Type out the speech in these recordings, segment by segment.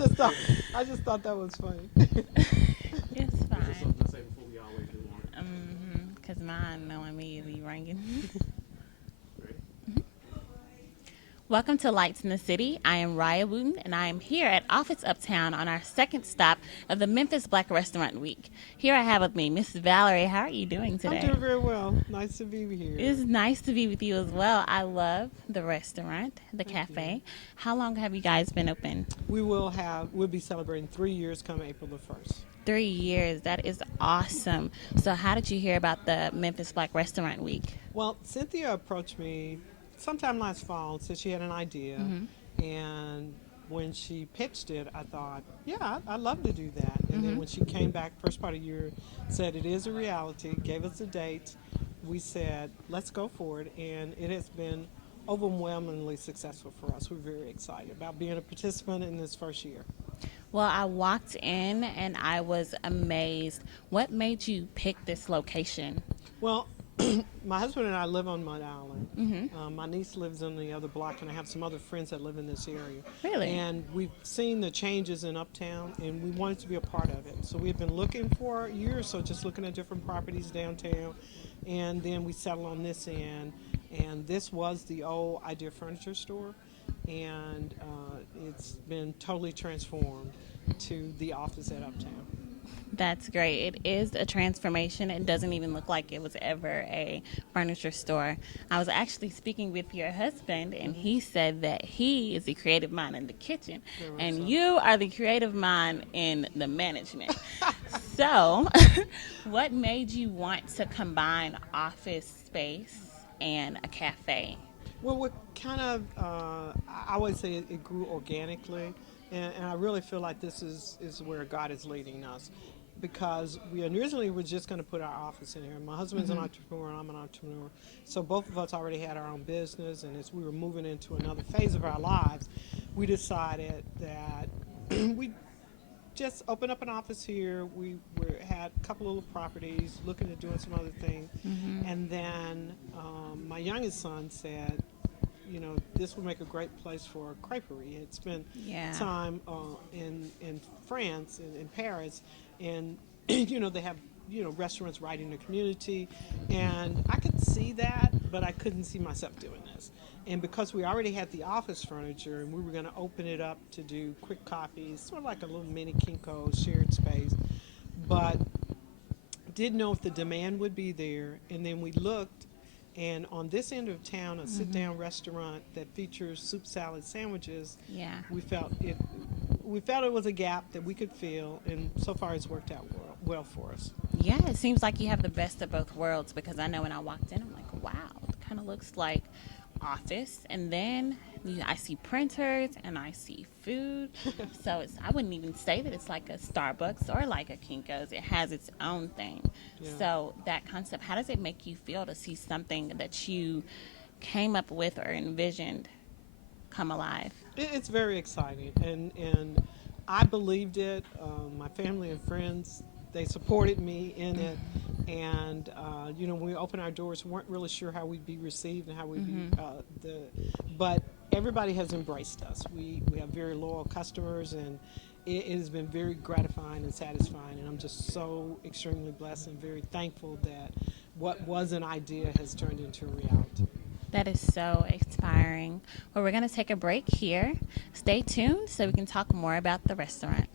I just thought that was funny. It's Is there fine. something to say before we always do on it? Because mine know immediately ringing. Ready? Welcome to Lights in the City. I am Raya Wooten, and I am here at Office Uptown on our second stop of the Memphis Black Restaurant Week. Here I have with me Miss Valerie. How are you doing I'm today? doing very well. Nice to be here. It's nice to be with you as well. I love the restaurant, the Thank cafe. you. How long have you guys been open? We'll be celebrating 3 years come April the 1st. 3 years. That is awesome. So, how did you hear about the Memphis Black Restaurant Week? Well, Cynthia approached me sometime last fall and said she had an idea. And when she pitched it, I thought, yeah, I'd love to do that. And then when she came back, first part of the year, said it is a reality, gave us a date. We said, let's go for it. And it has been overwhelmingly successful for us. We're very excited about being a participant in this first year. Well, I walked in and I was amazed. What made you pick this location? Well, my husband and I live on Mud Island. My niece lives on the other block, and I have some other friends that live in this area. Really? And we've seen the changes in Uptown, and we wanted to be a part of it. So we've been looking for a year or so, just looking at different properties downtown, and then we settled on this end. And this was the old Idea Furniture store, and it's been totally transformed to the office at Uptown. That's great. It is a transformation. It doesn't even look like it was ever a furniture store. I was actually speaking with your husband, and he said that he is the creative mind in the kitchen, and you are the creative mind in the management. So, what made you want to combine office space and a cafe? Well, we're kind of, I always say it grew organically, and I really feel like this is where God is leading us. Because we originally were just going to put our office in here. My husband's an entrepreneur and I'm an entrepreneur. So both of us already had our own business, and as we were moving into another phase of our lives, we decided that we just open up an office here. Had a couple of little properties, looking at doing some other things. And then my youngest son said, you know, this would make a great place for a creperie. It's spent time in France and in Paris, and you know, they have, you know, restaurants right in the community, and I could see that, but I couldn't see myself doing this. And because we already had the office furniture, and we were going to open it up to do quick coffees, sort of like a little mini Kinko shared space, but didn't know if the demand would be there. And then we looked, and on this end of town, a sit-down restaurant that features soup, salad, sandwiches, Yeah. we felt it was a gap that we could fill, and so far it's worked out well for us. Yeah, it seems like you have the best of both worlds, because I know when I walked in, I'm like, wow, it kind of looks like office, and then I see printers and I see food. So I wouldn't even say that it's like a Starbucks or like a Kinko's. It has its own thing. Yeah. So that concept, how does it make you feel to see something that you came up with or envisioned come alive? It's very exciting, and I believed it. My family and friends, they supported me in it, and you know, when we opened our doors, we weren't really sure how we'd be received and how we'd be but everybody has embraced us. We have very loyal customers, and it has been very gratifying and satisfying, and I'm just so extremely blessed and very thankful that what was an idea has turned into a reality. That is so inspiring. Well, we're going to take a break here. Stay tuned so we can talk more about the restaurant.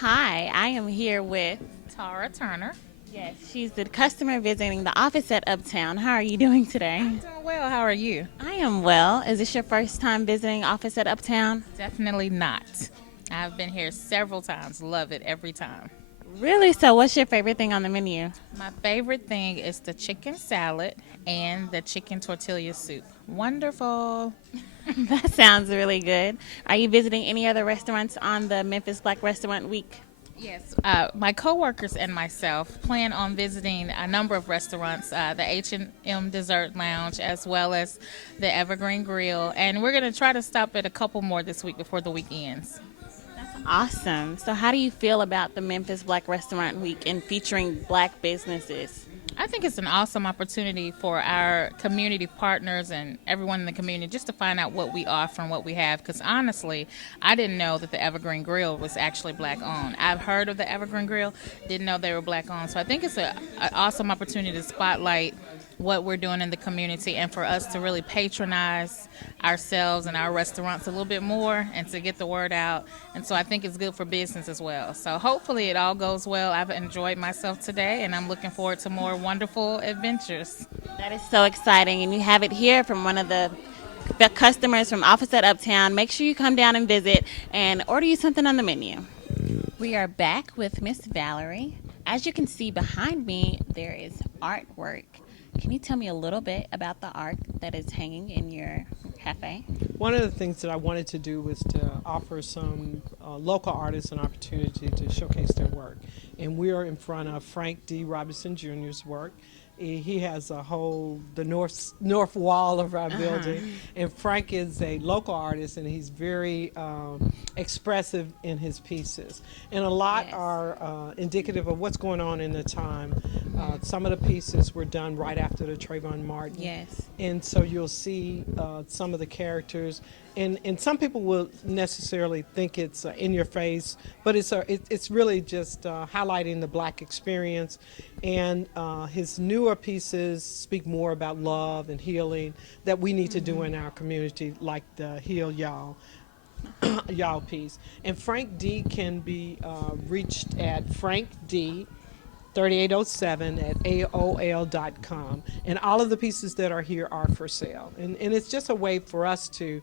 Hi, I am here with Tara Turner. Yes, she's the customer visiting the office at Uptown. How are you doing today? Doing well. How are you? I am well. Is this your first time visiting office at Uptown? Definitely not. I've been here several times. Love it every time. Really? So what's your favorite thing on the menu? My favorite thing is the chicken salad and the chicken tortilla soup. Wonderful. That sounds really good. Are you visiting any other restaurants on the Memphis Black Restaurant Week? Yes, my coworkers and myself plan on visiting a number of restaurants, the H&M Dessert Lounge, as well as the Evergreen Grill, and we're going to try to stop at a couple more this week before the week ends. Awesome. So how do you feel about the Memphis Black Restaurant Week and featuring black businesses? I think it's an awesome opportunity for our community partners and everyone in the community just to find out what we offer and what we have. Because honestly, I didn't know that the Evergreen Grill was actually black owned. I've heard of the Evergreen Grill, didn't know they were black owned. So I think it's an awesome opportunity to spotlight what we're doing in the community and for us to really patronize ourselves and our restaurants a little bit more and to get the word out. And so I think it's good for business as well. So hopefully it all goes well. I've enjoyed myself today and I'm looking forward to more wonderful adventures. That is so exciting, and you have it here from one of the customers from Office at Uptown. Make sure you come down and visit and order you something on the menu. We are back with Miss Valerie. As you can see behind me, there is artwork. Can you tell me a little bit about the art that is hanging in your cafe? One of the things that I wanted to do was to offer some local artists an opportunity to showcase their work. And we are in front of Frank D. Robinson Jr.'s work. He has the north wall of our building. And Frank is a local artist, and he's very expressive in his pieces. And a lot are indicative of what's going on in the time. Some of the pieces were done right after the Trayvon Martin. Yes. And so you'll see some of the characters. And some people will necessarily think it's in your face, but it's really just highlighting the black experience. And his newer pieces speak more about love and healing that we need to do in our community, like the Heal Y'all. Y'all piece. And Frank D can be reached at Frank D 3807 at AOL.com. And all of the pieces that are here are for sale. And it's just a way for us to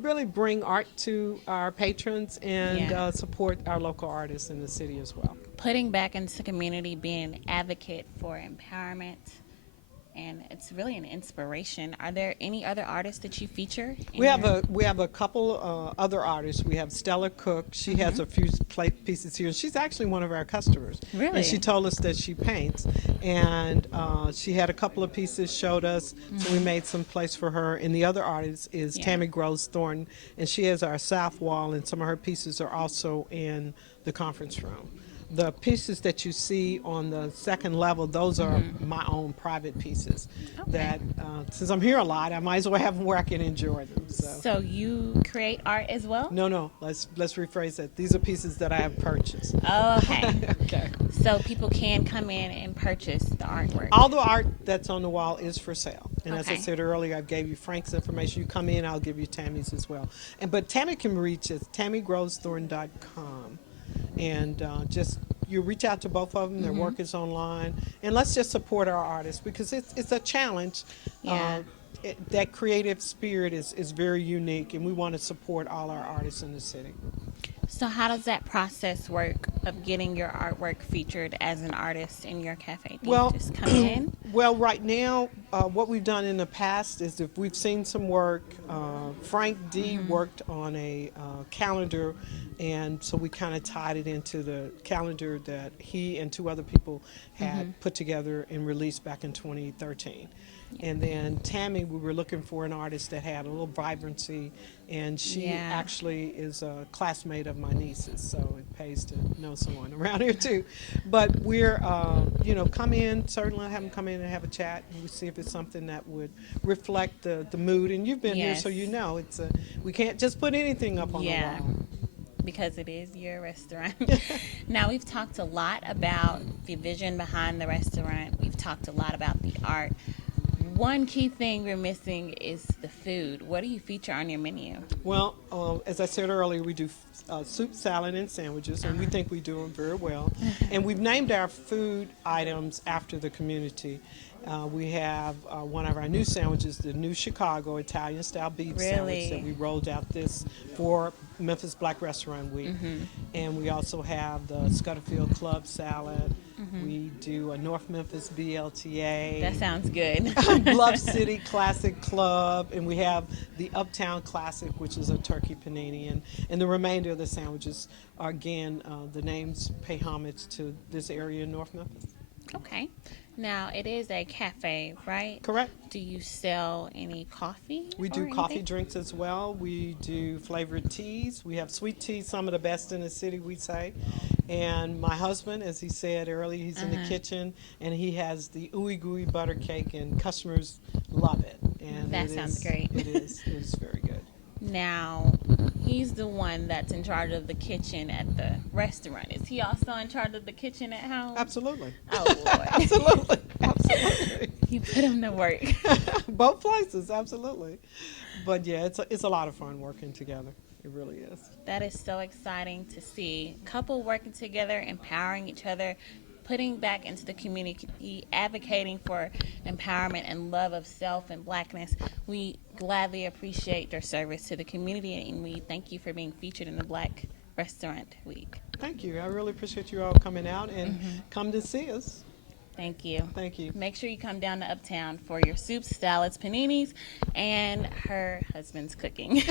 really bring art to our patrons and support our local artists in the city as well. Putting back into the community, being an advocate for empowerment, and it's really an inspiration. Are there any other artists that you feature? We have a couple other artists. We have Stella Cook. She has a few pieces here. She's actually one of our customers. Really? And she told us that she paints. And she had a couple of pieces showed us, so we made some place for her. And the other artist is Tammy Groves Thornton, and she has our south wall, and some of her pieces are also in the conference room. The pieces that you see on the second level, those are my own private pieces that, since I'm here a lot, I might as well have them where I can enjoy them. So you create art as well? No, let's rephrase that. These are pieces that I have purchased. Oh, okay. Okay. So people can come in and purchase the artwork. All the art that's on the wall is for sale. And as I Okay. said earlier, I gave you Frank's information. You come in, I'll give you Tammy's as well. But Tammy can reach us, TammyGrosethorn.com. And just you reach out to both of them. Their work is online, and let's just support our artists because it's a challenge. Yeah. That creative spirit is very unique, and we want to support all our artists in the city. So how does that process work of getting your artwork featured as an artist in your cafe? Do you just come in? Well, right now, what we've done in the past is if we've seen some work, Frank D worked on a calendar, and so we kind of tied it into the calendar that he and two other people had put together and released back in 2013. And then Tammy, we were looking for an artist that had a little vibrancy, and she actually is a classmate of my niece's, so it pays to know someone around here too. But we're, come in, certainly have them come in and have a chat, and we see if it's something that would reflect the mood. And you've been here, so you know we can't just put anything up on the wall. Because it is your restaurant. Now, we've talked a lot about the vision behind the restaurant. We've talked a lot about the art. one key thing we're missing is the food. What do you feature on your menu? Well, as I said earlier, we do soup, salad, and sandwiches, and we think we do them very well. And we've named our food items after the community. We have one of our new sandwiches, the new Chicago Italian-style beef sandwich that we rolled out this for Memphis Black Restaurant Week. And we also have the Scudderfield Club salad. We do a North Memphis BLTA. That sounds good. Bluff City Classic Club, and we have the Uptown Classic, which is a turkey panini, and the remainder of the sandwiches are, again, the names pay homage to this area in North Memphis. Okay. Now, it is a cafe, right? Correct. Do you sell any coffee? We do coffee drinks as well. We do flavored teas. We have sweet teas, some of the best in the city, we say. And my husband, as he said earlier, he's in the kitchen, and he has the ooey gooey butter cake, and customers love it. And that sounds great. It is very good. Now, he's the one that's in charge of the kitchen at the restaurant. Is he also in charge of the kitchen at home? Absolutely. Oh, Lord. Absolutely. You put him to work. Both places, absolutely. But yeah, it's a lot of fun working together. It really is. That is so exciting to see. Couple working together, empowering each other, putting back into the community, advocating for empowerment and love of self and blackness. We gladly appreciate your service to the community, and we thank you for being featured in the Black Restaurant Week. Thank you. I really appreciate you all coming out and come to see us. Thank you. Thank you. Make sure you come down to Uptown for your soups, salads, paninis, and her husband's cooking.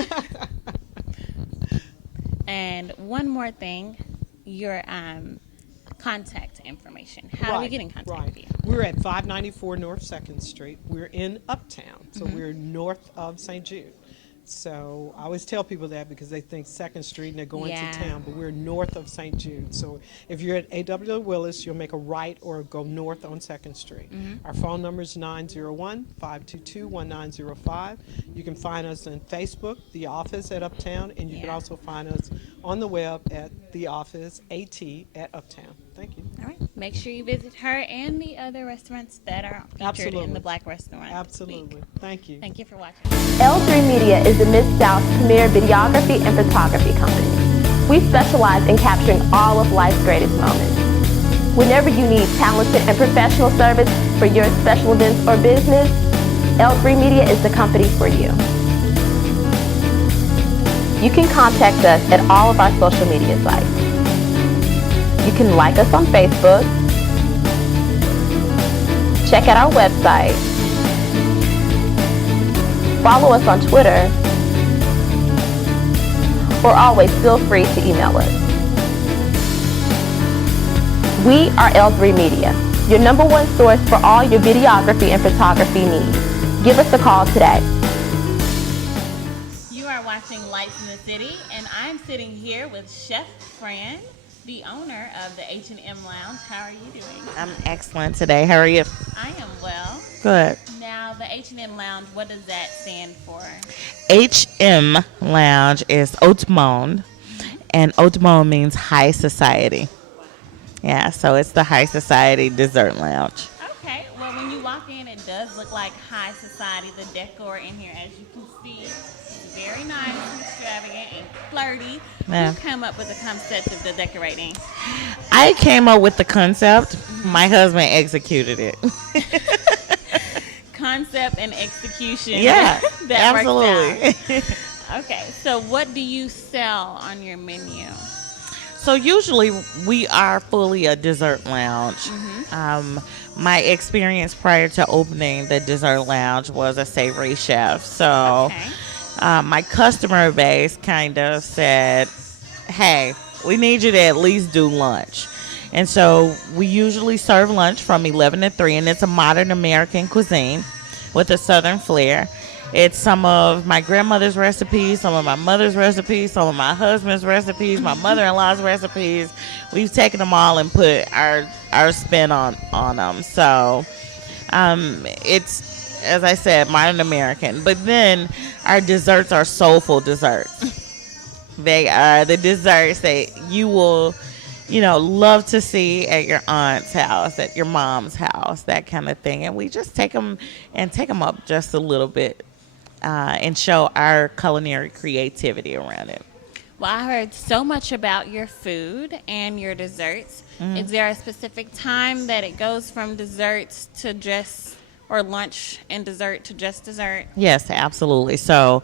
And one more thing, your contact information. How do we get in contact with you? We're at 594 North 2nd Street. We're in Uptown, so we're north of St. Jude. So I always tell people that because they think 2nd Street and they're going to town, but we're north of St. Jude. So if you're at A.W. Willis, you'll make a right or go north on 2nd Street. Our phone number is 901-522-1905. You can find us on Facebook, The Office at Uptown, and you can also find us on the web at The Office AT at Uptown. Thank you. All right. Make sure you visit her and the other restaurants that are featured in the Black Restaurant Absolutely. Week. Thank you. Thank you for watching. L3 Media is the Mid-South's premier videography and photography company. We specialize in capturing all of life's greatest moments. Whenever you need talented and professional service for your special events or business, L3 Media is the company for you. You can contact us at all of our social media sites. You can like us on Facebook, check out our website, follow us on Twitter, or always feel free to email us. We are L3 Media, your #1 source for all your videography and photography needs. Give us a call today. You are watching Lights in the City, and I'm sitting here with Chef Fran, the owner of the H&M Lounge. How are you doing? I'm excellent today. How are you? I am well. Good. Now, the H&M Lounge, what does that stand for? HM Lounge is Haute Monde, and Haute Monde means high society. Yeah, so it's the high society dessert lounge. Okay. Well, when you walk in, it does look like high society. The decor in here, as you can see, is very nice and extravagant and flirty. Yeah. Who came up with the concept of the decorating? I came up with the concept. My husband executed it. Concept and execution. Yeah, that absolutely. works out. Okay, so what do you sell on your menu? So usually we are fully a dessert lounge. My experience prior to opening the dessert lounge was a savory chef. So my customer base kind of said, hey, we need you to at least do lunch. And so we usually serve lunch from 11 to 3, and it's a modern American cuisine with a southern flair. It's some of my grandmother's recipes, some of my mother's recipes, some of my husband's recipes, my mother-in-law's recipes. We've taken them all and put our spin on them. So it's, as I said, modern American. But then our desserts are soulful desserts. They are the desserts that you will love to see at your aunt's house, at your mom's house, that kind of thing. And we just take them up just a little bit and show our culinary creativity around it. Well, I heard so much about your food and your desserts. Is there a specific time that it goes from desserts to just, or lunch and dessert to just dessert? Yes, absolutely. So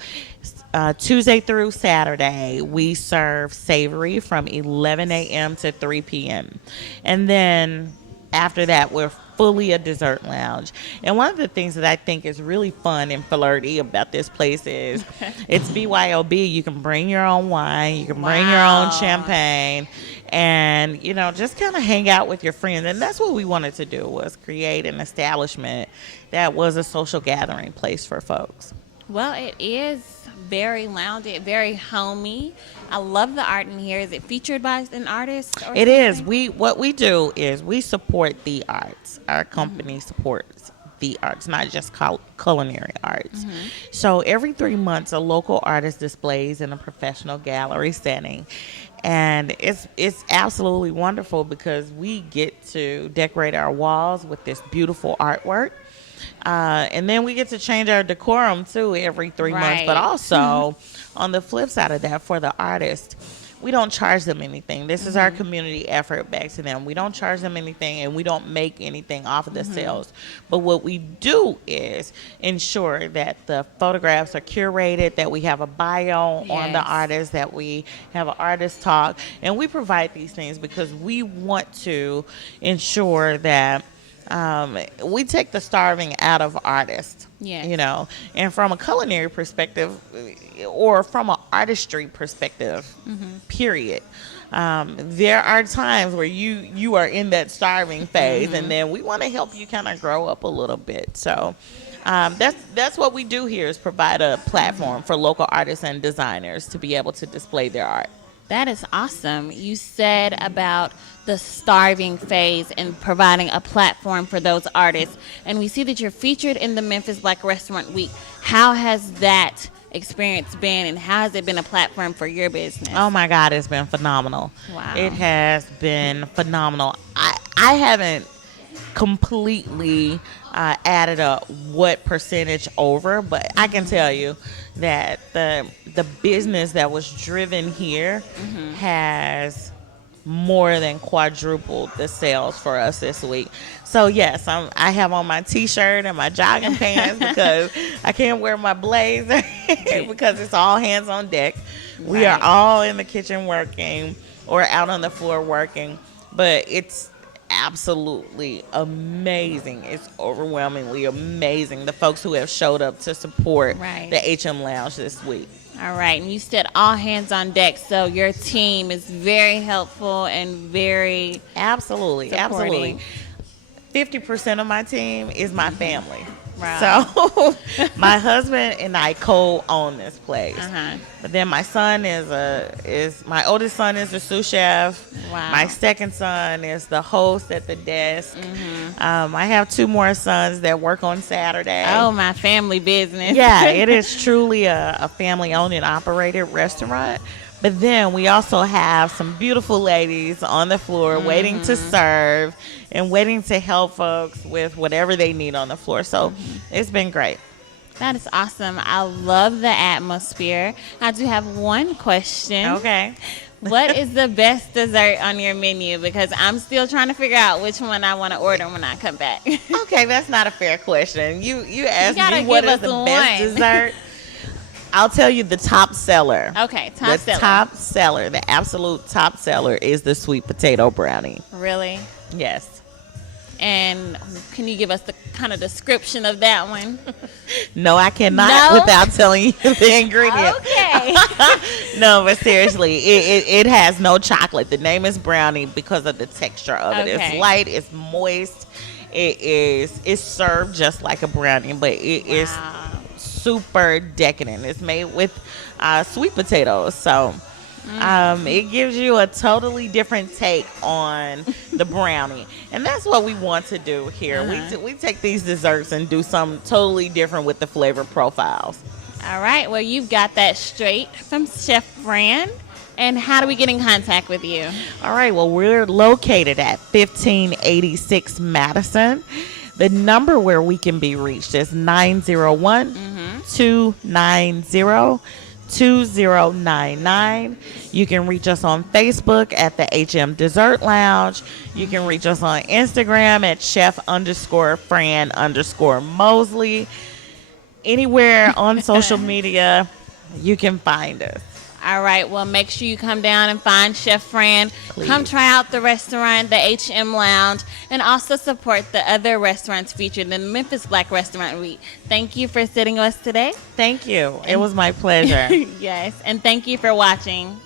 Tuesday through Saturday, we serve savory from 11 a.m. to 3 p.m. And then after that, we're fully a dessert lounge. And one of the things that I think is really fun and flirty about this place is it's BYOB. You can bring your own wine, you can bring your own champagne, and just kind of hang out with your friends. And that's what we wanted to do, was create an establishment that was a social gathering place for folks. Well, it is very loungy, very homey. I love the art in here. Is it featured by an artist? Or It is. something? What we do is we support the arts. Our company supports the arts, not just culinary arts. So every 3 months, a local artist displays in a professional gallery setting. And it's absolutely wonderful because we get to decorate our walls with this beautiful artwork. And then we get to change our decorum too every 3 months. But also, on the flip side of that, for the artist, we don't charge them anything. This is our community effort back to them. We don't charge them anything, and we don't make anything off of the sales. But what we do is ensure that the photographs are curated, that we have a bio on the artist, that we have an artist talk, and we provide these things because we want to ensure that we take the starving out of artists. Yes. And from a culinary perspective or from an artistry perspective, period. There are times where you are in that starving phase, and then we want to help you kind of grow up a little bit. So that's what we do here, is provide a platform for local artists and designers to be able to display their art. That is awesome. You said about the starving phase and providing a platform for those artists. And we see that you're featured in the Memphis Black Restaurant Week. How has that experience been, and how has it been a platform for your business? Oh my God, it's been phenomenal. Wow. It has been phenomenal. I haven't completely added up what percentage over, but I can tell you that the business that was driven here has more than quadrupled the sales for us this week. So yes, I have on my t-shirt and my jogging pants because I can't wear my blazer because it's all hands on deck. We are all in the kitchen working or out on the floor working, but it's absolutely amazing. It's overwhelmingly amazing, the folks who have showed up to support the HM Lounge this week. All right, and you said all hands on deck, so your team is very helpful and very absolutely supporting. 50% of my team is my family. Wow. So my husband and I co-own this place. But then my son is my oldest son is the sous chef. Wow. My second son is the host at the desk. I have 2 more sons that work on Saturday. Oh, my family business. Yeah, it is truly a family-owned and operated restaurant. But then we also have some beautiful ladies on the floor waiting to serve and waiting to help folks with whatever they need on the floor. So it's been great. That is awesome. I love the atmosphere. I do have one question. Okay. What is the best dessert on your menu? Because I'm still trying to figure out which one I want to order when I come back. Okay, that's not a fair question. You asked gotta me what give is the us best one. dessert. I'll tell you the top seller. Okay, top seller. The top seller, the absolute top seller is the sweet potato brownie. Really? Yes. And can you give us the kind of description of that one? No, I cannot without telling you the ingredients. Okay. No, but seriously, it has no chocolate. The name is brownie because of the texture of it. It's light, it's moist. It's served just like a brownie, but it is super decadent. It's made with sweet potatoes, so it gives you a totally different take on the brownie, and that's what we want to do here. We take these desserts and do something totally different with the flavor profiles. All right, well, you've got that straight from Chef Fran. And how do we get in contact with you? All right. Well, we're located at 1586 Madison. The number where we can be reached is 901-290-2099. You can reach us on Facebook at the HM Dessert Lounge. You can reach us on Instagram at chef_Fran_Mosely. Anywhere on social media, you can find us. All right. Well, make sure you come down and find Chef Fran. Please. Come try out the restaurant, the HM Lounge, and also support the other restaurants featured in the Memphis Black Restaurant Week. Thank you for sitting with us today. Thank you. It was my pleasure. Yes. And thank you for watching.